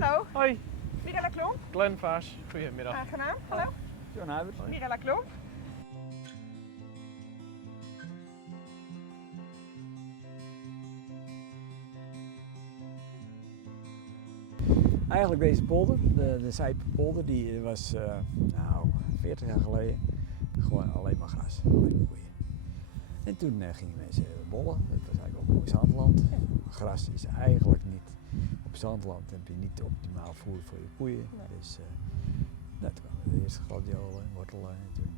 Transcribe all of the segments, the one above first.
Hallo, Hoi, Mirella Klomp. Glenn Vaas. Goedemiddag. Aangenaam. Hallo, John Huibers. Mirella Klomp. Eigenlijk deze polder, de Zijpenpolder, die was 40 jaar geleden gewoon alleen maar gras, alleen maar koeien. En toen gingen mensen bollen, dat was eigenlijk ook mooi zandland. Gras is eigenlijk niet, op zandland heb je niet optimaal voer voor je koeien. Nee. Dus toen kwamen de eerste gladiolen en wortelen en toen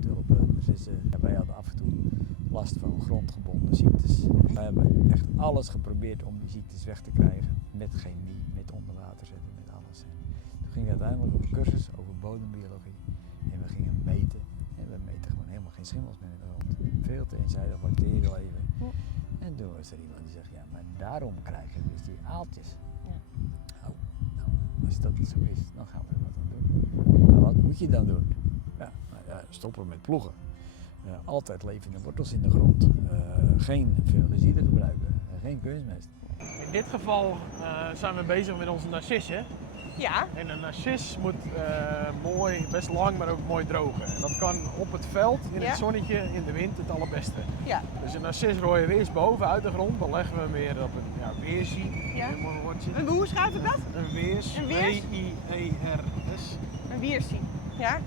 tulpen. Dus wij hadden af en toe last van grondgebonden ziektes. We hebben echt alles geprobeerd om die ziektes weg te krijgen met chemie, met onder water zetten, met alles. En toen ging ik uiteindelijk op een cursus over bodembiologie en we gingen meten. En we meten gewoon helemaal geen schimmels meer in de grond. Veel te eenzijdig bacteriënleven. En toen was er iemand die zegt, ja, maar daarom krijg je dus die aaltjes. Ja. Nou, als dat zo is, dan gaan we er wat aan doen. Nou, wat moet je dan doen? Ja, stoppen met ploegen. Altijd levende wortels in de grond. Geen fungiciden gebruiken. Geen kunstmest. In dit geval zijn we bezig met onze narcissen. Ja, En een narcis moet mooi, best lang, maar ook mooi drogen. En dat kan op het veld, in Ja. het zonnetje, in de wind het allerbeste. ja, Dus een narcis rooien we eerst boven uit de grond, dan leggen we hem weer op een weersie. Ja. Een mooi woordje. En hoe schrijf ik dat? Een weers. Een weers? W-I-E-R-S. Een wiersie. Ja,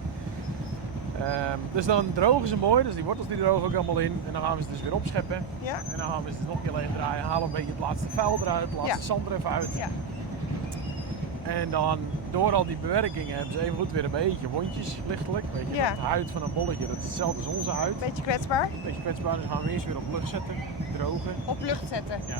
Dus dan drogen ze mooi, dus die wortels die drogen ook allemaal in. En dan gaan we ze dus weer opscheppen. ja, En dan gaan we ze dus nog een keer leeg draaien, halen een beetje het laatste vuil eruit, het laatste Ja. zand er even uit. ja. En dan door al die bewerkingen hebben ze even goed weer een beetje wondjes, lichtelijk. Weet je, Ja. dat huid van een bolletje, dat is hetzelfde als onze huid. Beetje kwetsbaar. Beetje kwetsbaar, dus gaan we eerst weer op lucht zetten, drogen. Op lucht zetten. Ja.